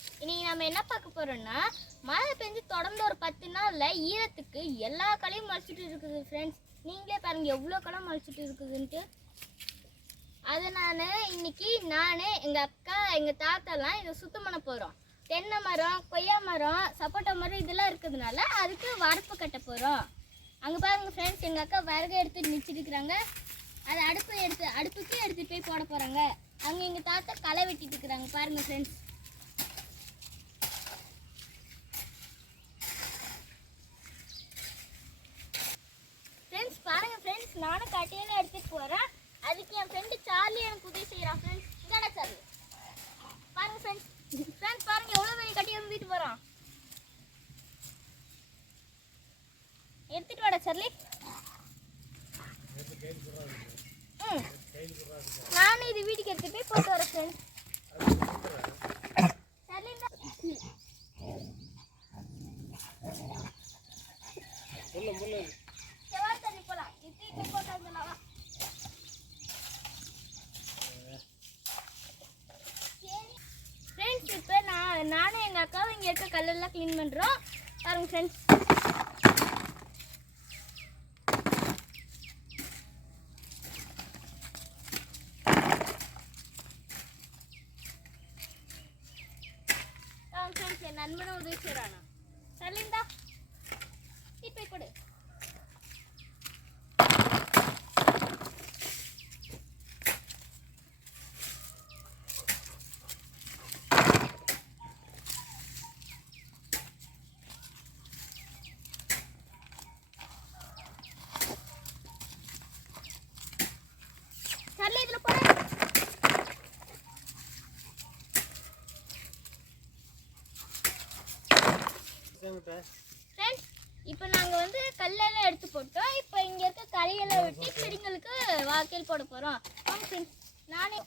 இன்னைக்கு நம்ம என்ன பார்க்க போறோம்னா மழை பெஞ்சு தொடர்ந்து ஒரு பத்து நாள்ல ஈரத்துக்கு எல்லா களையும் மலைச்சிட்டு இருக்குது ஃப்ரெண்ட்ஸ் நீங்களே பாருங்க எவ்வளோ களை மலைச்சிட்டு இருக்குதுன்ட்டு. அதை நான் இன்னைக்கு நான் எங்கள் அக்கா எங்கள் தாத்தாலாம் இதை சுத்தம் பண்ண போகிறோம் தென்னை மரம் கொய்யா மரம் சப்போட்டா மரம் இதெல்லாம் இருக்கிறதுனால அதுக்கு வரப்பு கட்ட போகிறோம் அங்கே பாருங்க ஃப்ரெண்ட்ஸ் எங்கள் அக்கா விறகு எடுத்து நிச்சிருக்கிறாங்க. இருக்கிறாங்க அதை அடுப்பு எடுத்து அடுப்புக்கு எடுத்துகிட்டு போய் போட போகிறாங்க அங்கே எங்கள் தாத்தா களை வெட்டிட்டு இருக்கிறாங்க பாருங்க ஃப்ரெண்ட்ஸ் பாருங்க ஃப்ரெண்ட்ஸ் நானும் கட்டையில எடுத்துட்டு போறேன். அதுக்கு என் ஃப்ரெண்டு சார்லி எனக்கு உதவி செய்யறான் ஃப்ரெண்ட்ஸ் இங்கடா சார்லி. பாருங்க ஃப்ரெண்ட்ஸ் ஃப்ரெண்ட்ஸ் பாருங்க எவ்வளவு பெரிய கட்டையை வீட்டு போறோம் எடுத்துட்டு வாடா சார்லி. ம். நானும் இது வீட்டுக்கு எடுத்துட்டு போய் போட்டு வரேன் ஃப்ரெண்ட்ஸ் சார்லி இந்தா. செவ்வாய் தண்ணி போலாம் இது தூக்கி போட்டு வந்துடலாம் வா. ஃப்ரெண்ட்ஸ் இப்போ நான் நானும் இங்கே இருக்க கல்லெல்லாம் க்ளீன் பண்ணுறோம் பாருங்க ஃப்ரெண்ட்ஸ் ஃப்ரெண்ட்ஸ் நண்பனும் உதவி செய்கிறானா சரிந்தா இப்போ கொடு சர்லி இதில் போட ஃப்ரெண்ட்ஸ் இப்போ நாங்கள் வந்து கல்லெல்லாம் எடுத்து போட்டோம். இப்போ இங்கே இருக்க களையெல்லாம் வெட்டி செடிங்களுக்கு வாக்கில் போட போகிறோம் வாங்க ஃப்ரெண்ட்ஸ் நானே